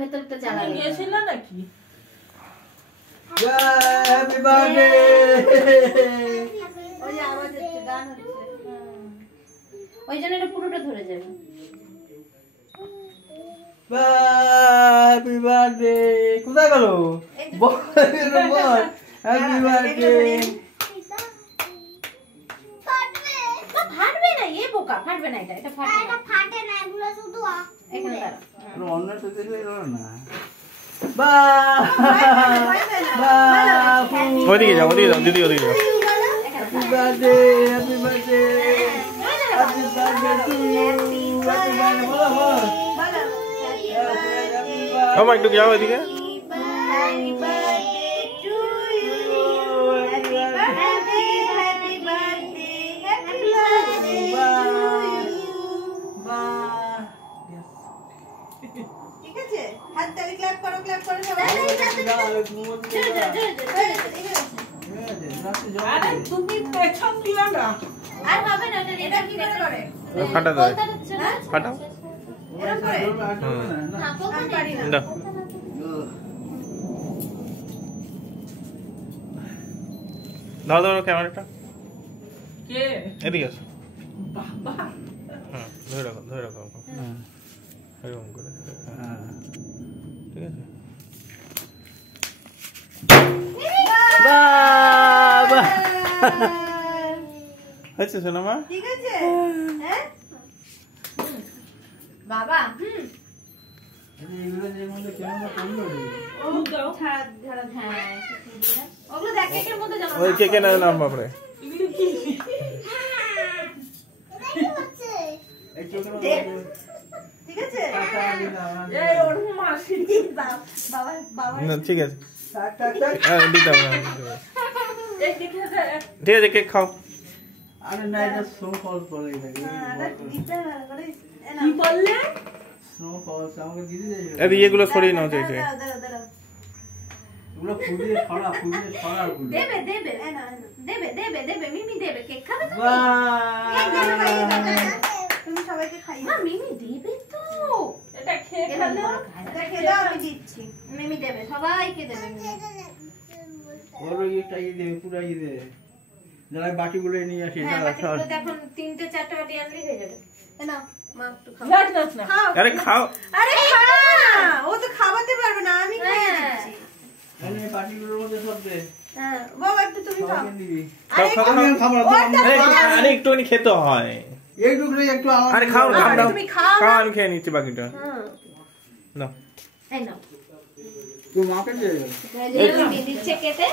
ভেতরটা জ্বালা নিয়েছিল নাকি? Happy birthday. ওই যে আওয়াজ হচ্ছে, গান হচ্ছে, ওই জন্য এটা পুরোটা ধরে যাবে। Happy birthday. কোথায় গেল? বল হ্যাপি বার্থডে। ফাটবে না, এ বোকা, ফাটবে না, এটা ফাটবে না, ফাটে না, এগুলো শুধু এখানে দাঁড়াও। অন্যটা দিলে হলো না। ওদিকে যাও, ওদিকে যাও দিদি, ওদিকে যাও। Happy birthday, happy birthday, happy birthday to you. Happy birthday বলো বল। বাবা একটু যাও এদিকে। Happy birthday to you. Happy birthday, happy birthday, happy birthday to you. ঠিক আছে, হাত তালি ক্ল্যাপ করো সবাই। আরে তুমি পেছন দিও না। আর হবে না, এটা কি করে? ফাটা দাও, ফাটাও। এরকম করে? না, বলতে পারি না। দাও। দাও দাও ক্যামেরাটা। কে? এদিকে আসো। বাবা। হ্যাঁ, ধরে রাখো, ধরে রাখো। এরকম করে। ঠিক আছে। বাবা আচ্ছা শোনো মা। ঠিক আছে, হ্যাঁ বাবা। এগুলো যে মধ্যে কেমন করলো রে? ও দাও। ছাড়া হ্যাঁ, ওগুলো দেখ কেকের মধ্যে জানো। ওই কে কেন নাম বাপরে? এগুলো কি? এই ছোট ঠিক আছে, এই ওর মাসি। বাবা না ঠিক আছে। টাক টাক টাক। হ্যাঁ দিতে হবে। এই দেখে দে। ঠিক আছে কেক খাও। আরে না, এটা স্নোফল বলে এটাকে। কি বললে? স্নোফল আমাকে দিদি দেয়। এই এগুলো সরিয়ে নাও চাইছে। এগুলো ফুলিয়ে ছড়া ওগুলো। দেবে মিমি দেবে, কেক খাবে তো? তুমি সবাইকে খাইয়ে দাও। মিমি দেবে তো, এটা খেয়ে এটা ফেলো। খেয়ে দাও, আমি দিচ্ছি। মিমি দেবে, সবাইকে দেবে মিমি। ওর একটা ইয়ে দেবে, পুরো ইয়ে দেবে। যারা বাটিগুলো নিয়ে আসি হ্যাঁ, এটা বাটিগুলো এখন 3-4টা বাটি আনলেই হয়ে যাবে। নাও মা, একটু খাও। লাগ না। খাও। আরে খাও। আরে খাও না, ও তো খাওয়াতে পারবে না, আমি খাইয়ে দিচ্ছি। মানে বাটিগুলোর মধ্যে সব দে। হ্যাঁ বাবা, একটু তুমি খাও। সবাইকে দিবি। আরে খাও, আমি খাবো না। আরে একটুখানি খেতে হয়। এইটুকুই একটু আলাদা। আরে খাও খাও দাও। তুমি খাও খাও, না। আমি খেয়ে নিচ্ছি বাকিটা। হ্যাঁ, নাও। এই নাও। তুই মাকে দে। দিচ্ছে কেটে।